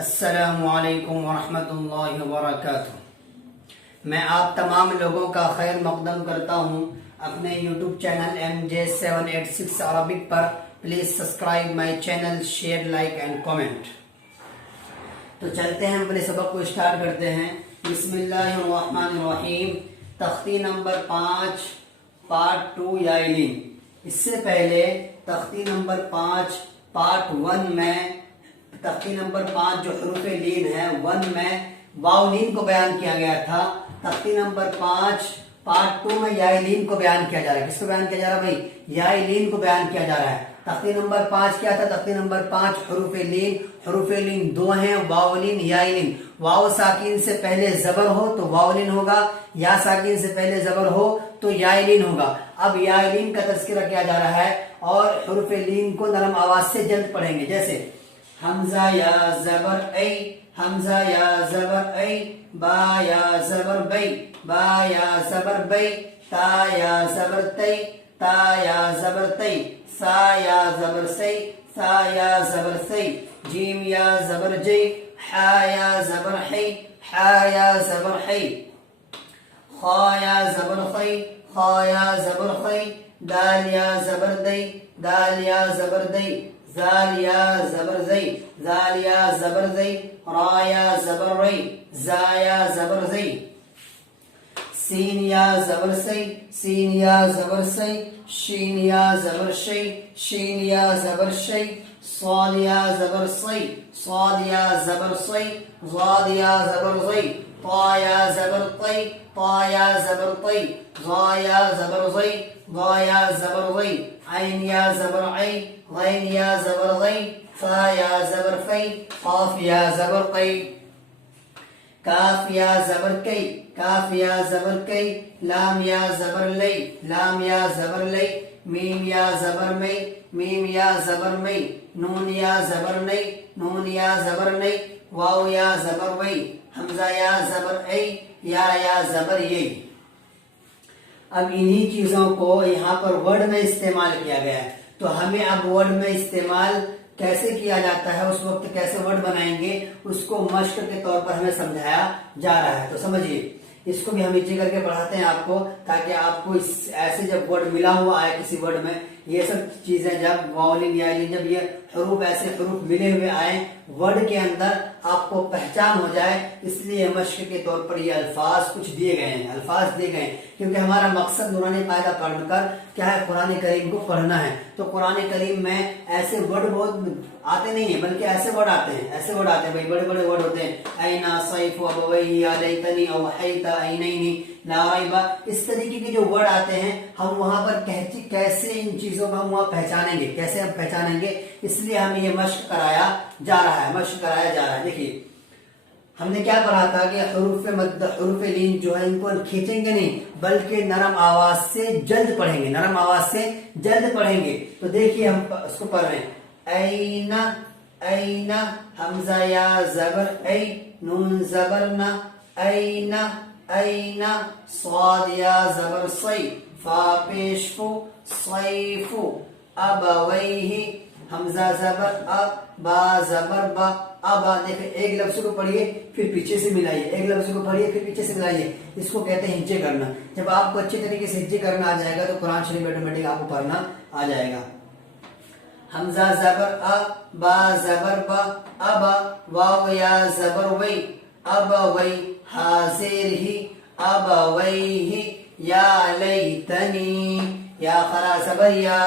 السلام علیکم ورحمۃ اللہ وبرکاتہ۔ میں آپ تمام لوگوں کا خیر مقدم کرتا ہوں اپنے YouTube channel MJ786 Arabic per. Please subscribe my channel, share, like and comment. تو چلتے ہیں، اپنے سبق کو اسٹارٹ کرتے ہیں۔ بسم اللہ الرحمن الرحیم۔ تختی نمبر 5 پارٹ 2 یا لین۔ اس سے پہلے تختی نمبر 5 پارٹ 1 میں تختی نمبر 5 جو حروف لین ہے 1 میں واو لین کو بیان کیا گیا تھا۔ تختی نمبر 5 پارٹ 2 میں یا لین کو بیان کیا جا رہا ہے۔ کس کو بیان کیا جا رہا ہے بھائی؟ یا لین کو بیان کیا جا رہا ہے۔ تختی نمبر 5 کیا تھا؟ تختی نمبر 5 حروف لین۔ حروف لین 2 ہیں، واو لین، یا لین۔ واو ساکن سے پہلے زبر ہو تو واو لین ہوگا، یا ساکن سے پہلے زبر ہو تو یا لین ہوگا۔ اب یا لین کا تذکرہ کیا جا رہا ہے اور حروف لین کو نرم آواز سے جلد پڑھیں گے، جیسے حمزہ یا زبر اے، حمزہ یا زبر اے، با یا زبر بے، با یا زبر بے، تا یا زبر تے، تا یا زبر تے، سا یا زبر سے، سا یا زبر سے، جیم یا زبر جے، حا یا زبر حی، حا یا زبر حی، خا یا زبر خی، خا یا زبر خی، دال یا زبر دے، دال یا زبر دے، زال یا زبر زی، زال یا زبر زی، را یا زبر ری، زا یا زبر زی، سین یا زبر سی، سین یا زبر سی، شین یا زبر شی، شین یا زبر شی، صاد یا زبر سی، صاد یا زبر سی، ضاد یا زبر زی، طا یا زبر طی، طا یا زبر طی، ظا یا زبر زی، ظا یا زبر زی، عین یا زبر عی، غین یا زبر غی، فا یا زبر فی، قاف یا زبر قی، کاف یا زبر کی، کاف یا زبر کی، لام یا زبر لی، لام یا زبر لی، میم یا زبر می، میم یا زبر می، نون یا زبر نی، نون یا زبر نی، واو یا زبر وی، حمزہ یا زبر ای، یا زبر یی۔ اب انہی چیزوں کو یہاں پر ورڈ میں استعمال کیا گیا ہے، تو ہمیں اب ورڈ میں استعمال کیسے کیا جاتا ہے، اس وقت کیسے ورڈ بنائیں گے، اس کو مشق کے طور پر ہمیں سمجھایا جا رہا ہے۔ تو سمجھیے، اس کو بھی ہم نیچے کر کے پڑھاتے ہیں آپ کو، تاکہ آپ کو ایسے جب ورڈ ملا ہوا آئے کسی ورڈ میں، یہ سب چیزیں جب واولین یا لین، جب یہ حروف ایسے حروف ملے ہوئے آئے ورڈ کے اندر، آپ کو پہچان ہو جائے، اس لیے مشق کے طور پر یہ الفاظ کچھ دیے گئے ہیں، الفاظ دیے گئے ہیں، کیونکہ ہمارا مقصد نورانی قاعدہ پڑھ کر کیا ہے، قرآن کریم کو پڑھنا ہے۔ تو قرآن کریم میں ایسے ورڈ بہت آتے نہیں ہیں، بلکہ ایسے ورڈ آتے ہیں، ایسے ورڈ آتے ہیں بھائی، بڑے بڑے ورڈ ہوتے ہیں، اینا صیف ابویہ یا لیتنی او حیتا اینینی لا ریبا، اس طریقے کے جو ورڈ آتے ہیں، ہم وہاں پر کیسے ان چیزوں کو ہم وہاں پہچانیں گے، کیسے ہم پہچانیں گے، اس لیے ہمیں یہ مشق کرایا جا رہا ہے، مشق کرایا جا رہا ہے۔ دیکھیے ہم نے کیا پڑھا تھا کہ حروف مد، حروف لین جو ہے ان کو کھینچیں گے نہیں، بلکہ نرم آواز سے جلد پڑھیں گے، نرم آواز سے جلد پڑھیں گے۔ تو دیکھیے ہم اس کو پڑھ رہے ہیں، اینا، اینا، حمزہ یا زبر ای، نون زبر نا، اینا، اینا، صاد یا زبر سی، فا پیش فو، صیفو، ابویہ، حمزہ زبر ا، با زبر با، ابا۔ دیکھیں ایک لفظ کو پڑھیے پھر پیچھے سے ملائیے، ایک لفظ کو پڑھیے پھر پیچھے سے ملائیے، اس کو کہتے ہیں ہجے کرنا۔ جب آپ کو اچھے طریقے سے ہجے کرنا آ جائے گا تو قرآن شریف آٹومیٹک آپ کو پڑھنا آ جائے گا۔ حمزہ زبر ا، با زبر با، ابا، واو یا زبر وی، ابوی، ہا زیر ہی، ابویہ، یا لیتنی، یا خرا زبر یا،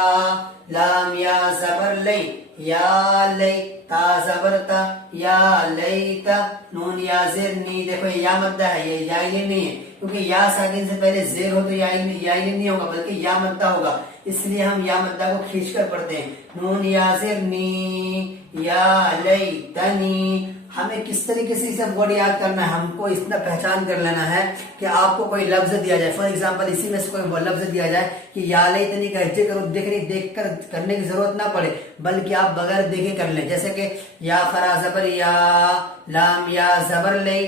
لام یا زبر لی، یا لی، تا زبر تا، یا لیتا، نون یا زیر نی۔ دیکھو یہ یا مدہ ہے، یہ یا نہیں ہے، کیونکہ یا ساکن سے پہلے زیر ہو تو یا نہیں ہوگا، بلکہ یا مدہ ہوگا، اس لیے ہم یا مدہ کو کھینچ کر پڑھتے ہیں، نون یا زیر نی، یا لیتنی۔ ہمیں کس طریقے سے اسے ورڈ یاد کرنا ہے، ہم کو اتنا پہچان کر لینا ہے کہ آپ کو کوئی لفظ دیا جائے، فار ایگزامپل اسی میں سے کوئی لفظ دیا جائے کہ یا لیتنی کا ہجے کرو، دیکھ کر کرنے کی ضرورت نہ پڑے، بلکہ آپ بغیر دیکھے کر لیں، جیسے کہ یا خرا زبر یا، لام یا زبر لے،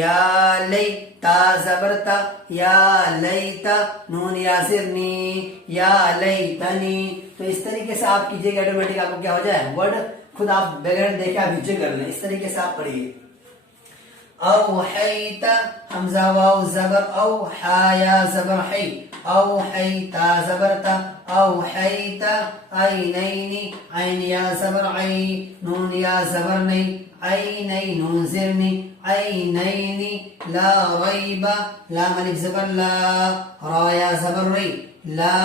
یا لے، تا زبر تا، یا لیتا، نون یا زرنی، یا لیتنی۔ تو اس طریقے سے آپ کیجئے گا، آٹومیٹک آپ کو کیا ہو جائے، ورڈ خود آپ بغیر دیکھے آپ ہجے کر لیں. اس طریقے سے آپ پڑھیے. اوحیت حمزہ واو زبر او حا یا زبر حی اوحیتا زبرتا اوحیت عینین عین یا زبر عی نون یا زبر نی عینین نون زرنی عینین لا ریب لام الف زبر لا را یا زبر ری لا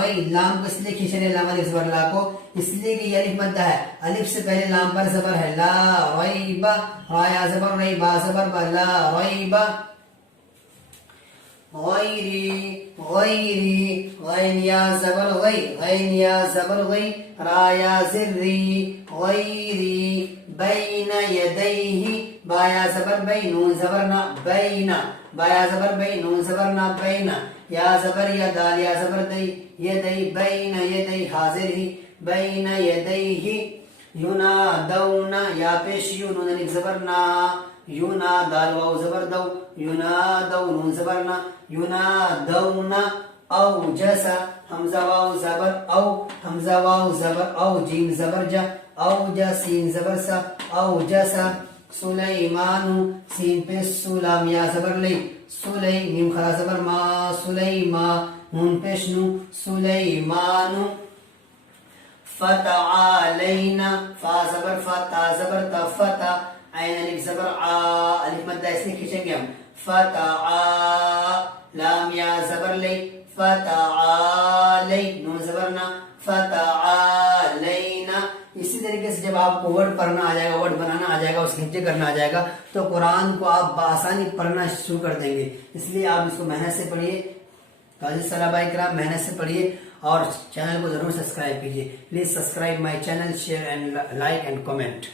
ری لام کو اس لیے کھینچ رہے لام الف زبر لا کو اس لیے کہ یہ الف مدہ ہے الف سے پہلے لام پر زبر ہے لا ریب را یا زبر ری با زبر با لا ریب غیری غیری غین یا زبر غی غین یا زبر غی را یا زری غیری بین یدیہ با یا زبر بی نون زبر نا بین با یا زبر بی نون زبر نا بین یا زبر یا دال یا زبر دی یدی بین یدی حاضر ہی بین یدیہ ینادون یا پیش یو نون الف زبر نا یونا دال واو زبر دو ینادو نون زبر نا ینادون اوجس حمزہ واو زبر او حمزہ واو زبر او جیم زبر جا اوجا سین زبر سا اوجس سلیمان سین پہ سلام یا زبر لی سلی میم خرا زبر ما سلیما نون پیش نو سلیمان فتعالینا فا زبر فتا زبر تا فتا عین الف زبر ع الف مدہ اس نے کھینچیں گے ہم فتعا لام یا زبر لی فتعالی نون زبر نا فتعالینا. اسی طریقے سے جب آپ کو ورڈ پڑھنا آ جائے گا ورڈ بنانا آ جائے گا اس کے ہجے کرنا آ جائے گا تو قرآن کو آپ بآسانی پڑھنا شروع کر دیں گے. اس لیے آپ اس کو محنت سے پڑھیے. قاضی صلابہ کرام محنت سے پڑھیے اور چینل کو ضرور سبسکرائب کیجیے. Please subscribe my channel, share and like and comment.